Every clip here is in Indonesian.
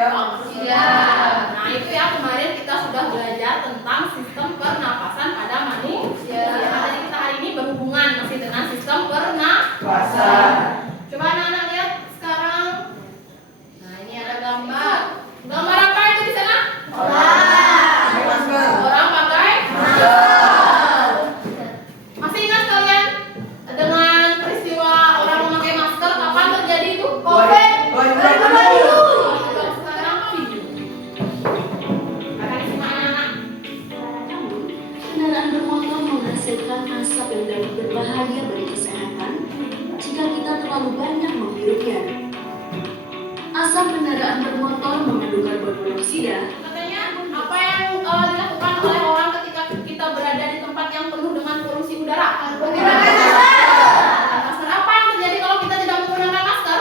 Nah, itu ya kemarin kita sudah belajar tentang sistem pernapasan pada manusia. Jadi kita hari ini berhubungan masih dengan sistem pernapasan. Coba anak-anak lihat sekarang. Nah, ini ada gambar. Gambar apa itu di sana? Orang pakai masker. Masih ingat kalian dengan peristiwa orang memakai masker kapan terjadi itu? COVID. Kendaraan bermotor menghasilkan asap yang dapat berbahaya bagi kesehatan jika kita terlalu banyak menghirupnya. Asap kendaraan bermotor mengandung karbon monoksida. Katanya apa yang dilakukan oleh orang ketika kita berada di tempat yang penuh dengan polusi udara? Masker. Apa yang terjadi kalau kita tidak menggunakan masker?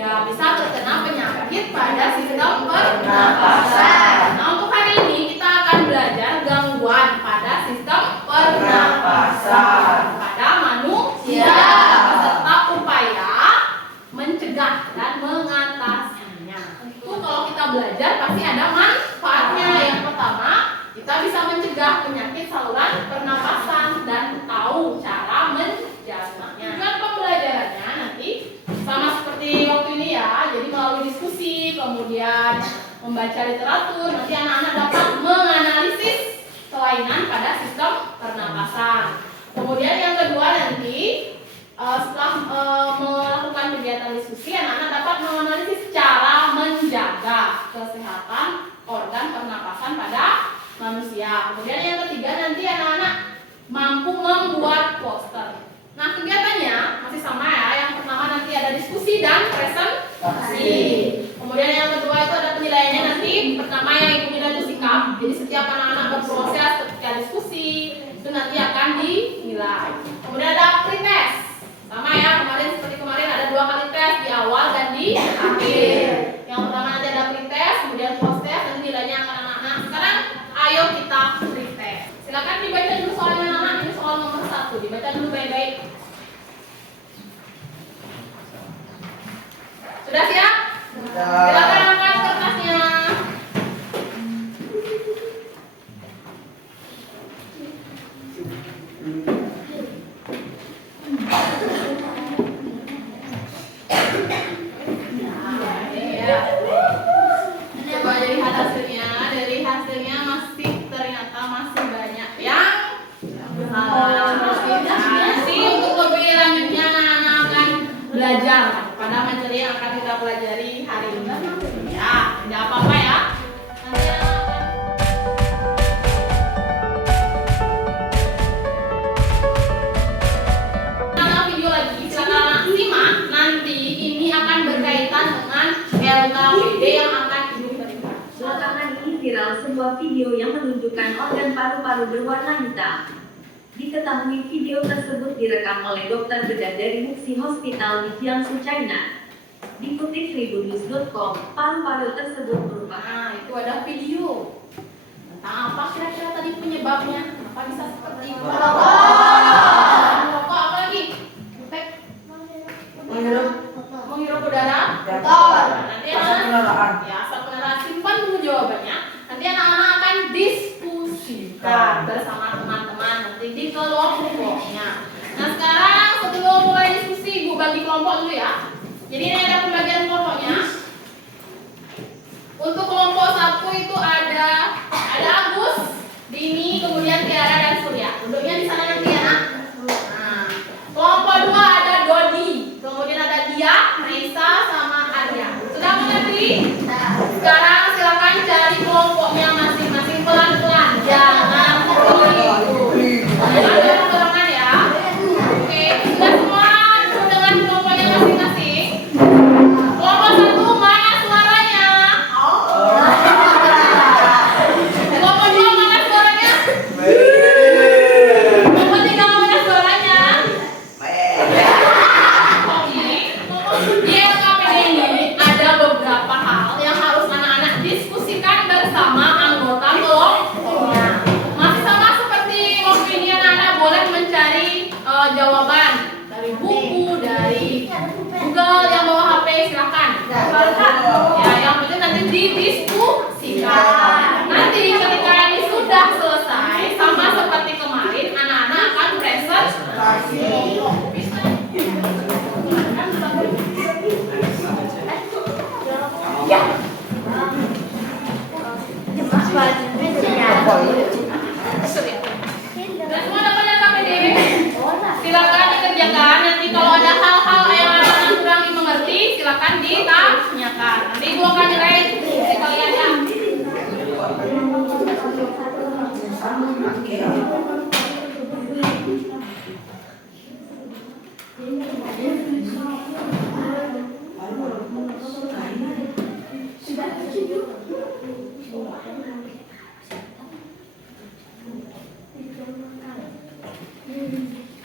Ya, bisa terkena penyakit pada sistem pernapasan. Nah, untuk hari ini kita akan belajar gangguan pada sistem pernapasan pada manusia beserta upaya mencegah dan mengatasinya. Itu kalau kita belajar pasti ada manfaatnya. Yang pertama, kita bisa mencegah penyakit saluran pernapasan dan tahu cara menjaganya. Tujuan pembelajarannya nanti sama seperti waktu ini ya. Jadi melalui diskusi, kemudian membaca literatur, nanti anak-anak dapat menganalisis kelainan pada sistem pernapasan. Kemudian yang kedua nanti setelah melakukan kegiatan diskusi, anak-anak dapat menganalisis cara menjaga kesehatan organ pernapasan pada manusia. Kemudian yang ketiga nanti anak-anak mampu membuat poster. Nah, kegiatannya masih sama ya. Yang pertama nanti ada diskusi dan presentasi. Kemudian yang kedua itu ada penilaiannya nanti. Pertama yang ibu bilang itu sikap. Jadi setiap anak-anak berproses ketika diskusi itu nanti akan dinilai. Kemudian ada pretest. Sama ya, seperti kemarin ada 2 kali tes, di awal dan di akhir. Yang pertama nanti ada pretest, kemudian post test, nanti nilainya akan anak-anak. Sekarang ayo kita pretest. Silakan dibaca dulu soalnya anak-anak. Ini soal nomor 1. Dibaca dulu baik-baik. Sudah siap? Silakan angkat kertasnya. Coba lihat hasilnya. Dari hasilnya ternyata masih banyak yang salah. Nanti untuk lebih lanjutnya anak-anak akan belajar pada materi yang akan kita pelajari hari ini. Ya, tidak apa-apa ya. Nanti anak video lagi, silakan simak. Nanti ini akan berkaitan dengan LKPD yang akan ibu berikan. Belakangan ini viral sebuah video yang menunjukkan organ paru-paru berwarna hitam. Diketahui video tersebut direkam oleh dokter bedah dari Muxi Hospital di Jiangsu, China. Dikutip tribunnews.com, paru-paru tersebut merupakan. Nah, itu ada video. Tentang apa kira-kira tadi penyebabnya? Apa bisa seperti itu? Merokok apa lagi? Menghirup udara? Betul. Nanti anak-anak ya, asal kendaraan simpan dulu jawabannya. Nanti anak-anak akan diskusikan bersama teman-teman nanti di kelompoknya. Nah, sekarang sebelum mulai diskusi, Ibu bagi kelompok dulu ya. Jadi ini ada pembagian kelompoknya. Untuk kelompok 1 itu ada Agus, Dini, kemudian Tiara dan Surya. Duduknya di sana nanti ya, Nak. Nah, kelompok 2 ada Dodi, kemudian ada Dia, Raisa, sama Arya. Sudah mengerti? Sekarang silakan cari kelompoknya masing-masing pelan-pelan. Jangan begitu. Jangan berangan ya. Oke, sudah semua duduk dengan kelompoknya masing-masing. Kelompok 1 mana suaranya? Kelompok 2 mana suaranya? Kelompok 3 mana suaranya? Oke. Di LKPD ini ada beberapa hal yang harus anak-anak diskusikan bersama anggota kelompoknya. Masih sama seperti waktu ini anak-anak boleh mencari jawaban dari buku, dari Google yang bawa HP silakan. Ya, yang penting nanti didiskusikan. Nanti ketika ini sudah selesai, sama seperti kemarin, anak-anak akan presentasi. Ya. Dan semua dapatnya KPD. Silakan dikerjakan. Nanti kalau ada hal-hal yang anak-anak kurang dimengerti, silakan ditanyakan. Nanti ibu akan nilai diskusi kalian ya.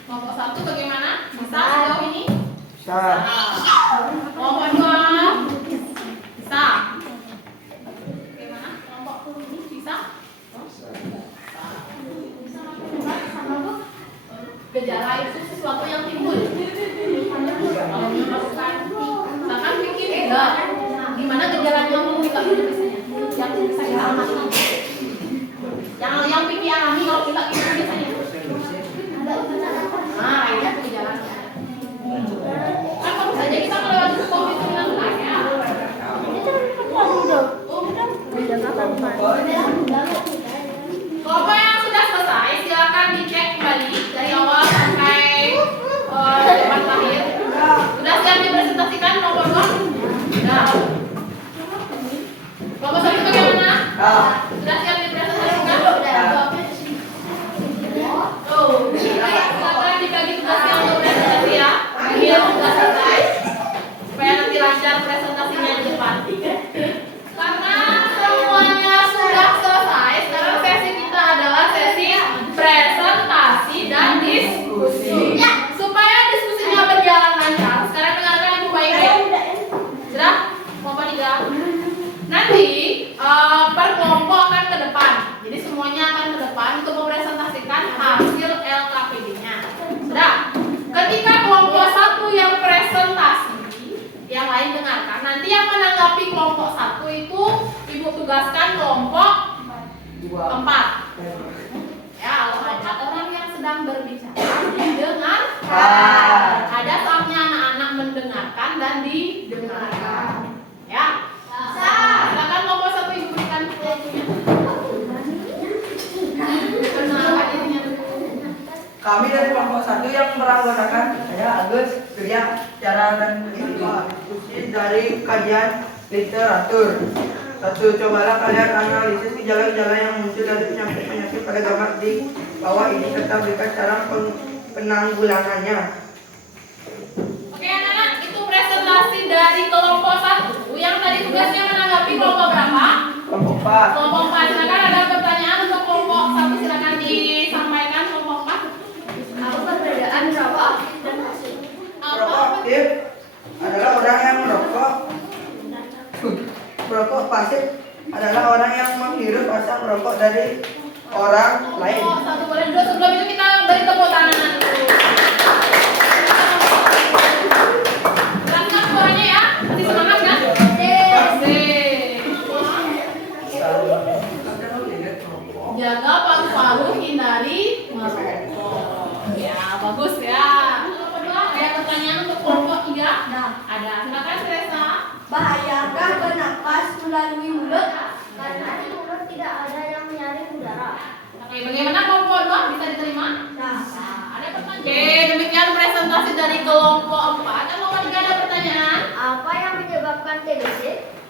Kelompok 1 bagaimana? Bisa sejauh ini? Bisa. Kelompok 2 bisa. Bagaimana? Kelompok ini bisa? Gejala itu sesuatu yang timbul. Kalau menyebabkan, misalkan bikin enggak. Gimana gejala yang kita biasanya? Yang bisa kita alami. Yang Vicky alami kalau kita biasanya. Nah, ini gejalanya. Kan baru saja kita melewati COVID dengan ya. Kelompok yang sudah selesai, silakan dicek kembali dari awal sampai depan terakhir. Sudah siap dipresentasikan kelompok 2? Sudah. Kelompok 1 bagaimana? Sudah siap dipresentasikan? Tuh, silakan dibagi tugas yang untuk presentasi ya. Akhir sudah selesai, supaya nanti lancar presentasinya di depan. Karena semuanya sudah selesai, sekarang sesi kita adalah sesi presentasi dan diskusi. Supaya diskusinya berjalan lancar, sekarang dengarkan ibu baik-baik. Sudah? Kelompok 3. Nanti per kelompok akan ke depan. Jadi semuanya akan ke depan untuk mempresentasikan hasil LKPD-nya. Sudah? Ketika kelompok 1 yang presentasi, yang lain dengarkan. Nanti yang menanggapi kelompok 1 itu ibu tugaskan kelompok 4. Ya, kalau ada orang yang sedang berbicara, didengarkan. Ada saatnya anak-anak mendengarkan dan didengarkan. Ya. Silakan kelompok 1 ibu berikan waktunya. Perkenalkan dirinya. Kami dari kelompok 1 yang beranggotakan saya Agus, Surya, Cara dan diskusi dari kajian literatur. 1. Cobalah kalian analisis gejala-gejala yang muncul dari penyakit-penyakit pada gambar di bawah ini serta berikan cara penanggulangannya. Oke anak-anak, itu presentasi dari kelompok 1 yang tadi tugasnya menanggapi kelompok berapa? Kelompok 4. Kelompok 4. Silakan ada pertanyaan untuk kelompok 1, silakan disampaikan kelompok 4. Apa perbedaan merokok dan pasif? Merokok aktif adalah orang yang merokok. Merokok pasif adalah orang yang menghirup asap rokok dari orang lain. Kelompok 1 boleh dulu, sebelum itu kita beri tepuk tangan dulu. Silakan suaranya ya, masih semangat kan? Jaga paru-paru, hindari merokok. Ya, bagus ya. Ada pertanyaan untuk kelompok 3? Ada. Silakan Teresa. Bahayakah bernapas melalui mulut? Karena di mulut tidak ada yang menyaring udara. Oke, bagaimana kelompok 2 bisa diterima? Ada pertanyaan. Oke, demikian presentasi dari kelompok 4. Kelompok 3 ada pertanyaan. Apa yang menyebabkan TBC?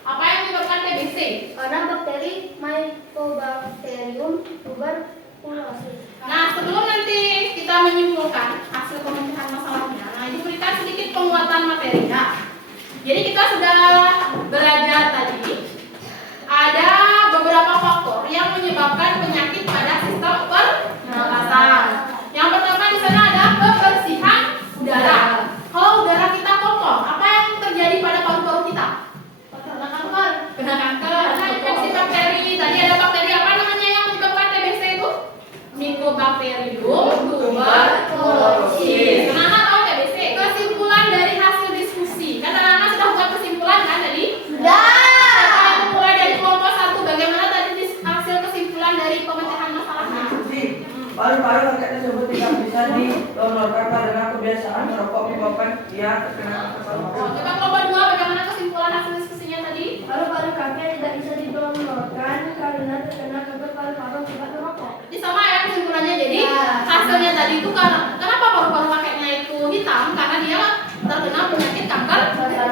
Apa yang menyebabkan TBC? Karena bakteri Mycobacterium tuberculosis. Nah, sebelum nanti kita menyimpulkan hasil pemecahan masalahnya, nah ini berikan sedikit penguatan materi ya. Jadi kita sudah belajar tadi ada beberapa faktor yang menyebabkan penyakit pada sistem pernapasan. Yang pertama di sana ada kebersihan udara. Kalau udara kita kotor, apa yang terjadi pada paru-paru kita? Kena kanker. Kena kanker. Nah, infeksi bakteri. Tadi ada bakteri apa namanya yang menyebabkan TBC itu? Mycobacterium tuberculosis. Anak-anak tahu TBC? Kesimpulan dari hasil diskusi. Kan anak-anak sudah buat kesimpulan kan tadi? Paru-paru rakyat tersebut tidak bisa didonorkan karena kebiasaan merokok menyebabkan dia terkena Oh, coba kelompok 2 bagaimana kesimpulan hasil diskusinya tadi? Paru-paru kakek tidak bisa didonorkan karena terkena kanker paru-paru akibat merokok. Jadi sama ya kesimpulannya. Jadi Ya. hasilnya tadi itu kenapa paru-paru kakeknya itu hitam? Karena dia terkena penyakit kanker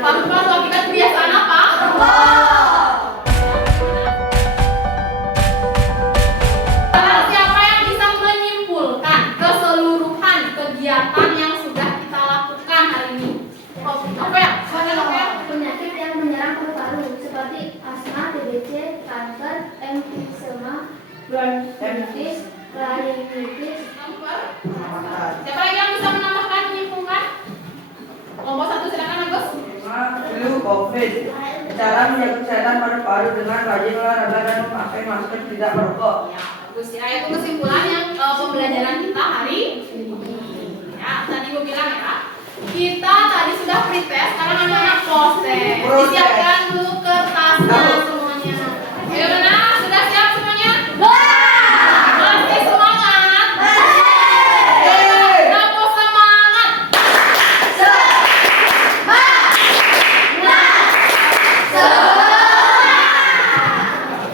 paru-paru akibat kebiasaan apa? Barang siapa yang bisa menyimpulkan keseluruhan kegiatan yang sudah kita lakukan hari ini? Oh, apa ya? Penyakit yang menyerang paru-paru seperti asma, TBC, kanker, emfisema, bronkitis, laringitis. Siapa lagi yang bisa menambahkan menyimpulkan? Kelompok 1 silakan Agus. flu COVID. Cara menjaga kesehatan paru-paru dengan rajin olahraga dan memakai masker tidak merokok. Ya, bagus ya. Itu kesimpulannya pembelajaran kita hari ini. Ya, tadi gue bilang ya. Kita tadi sudah pretest, sekarang anak-anak proses. Disiapkan dulu kertasnya semuanya. Ayo mana? Sudah siap semuanya? Masih semangat? Berapa semangat?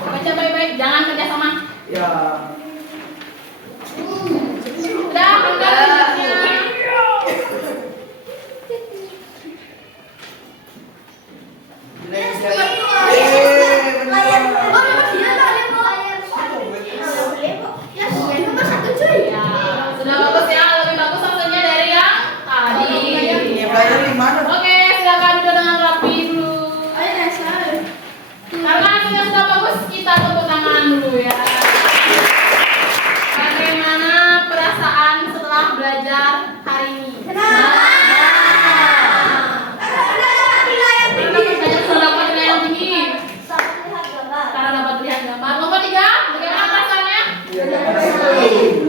Baca baik-baik, jangan kerja sama. Ya. Sudah, angkat kertasnya. Ya, sudah bagus ya, lebih bagus hasilnya dari yang tadi. Belajar di mana? Oke, silakan duduk dengan rapi dulu. Karena hasilnya sudah bagus, kita tepuk tangan dulu ya. Bagaimana perasaan setelah belajar hari ini? Karena dapat nilai yang tinggi. Karena dapat lihat gambar. Nomor 3, bagaimana perasaannya? Ya.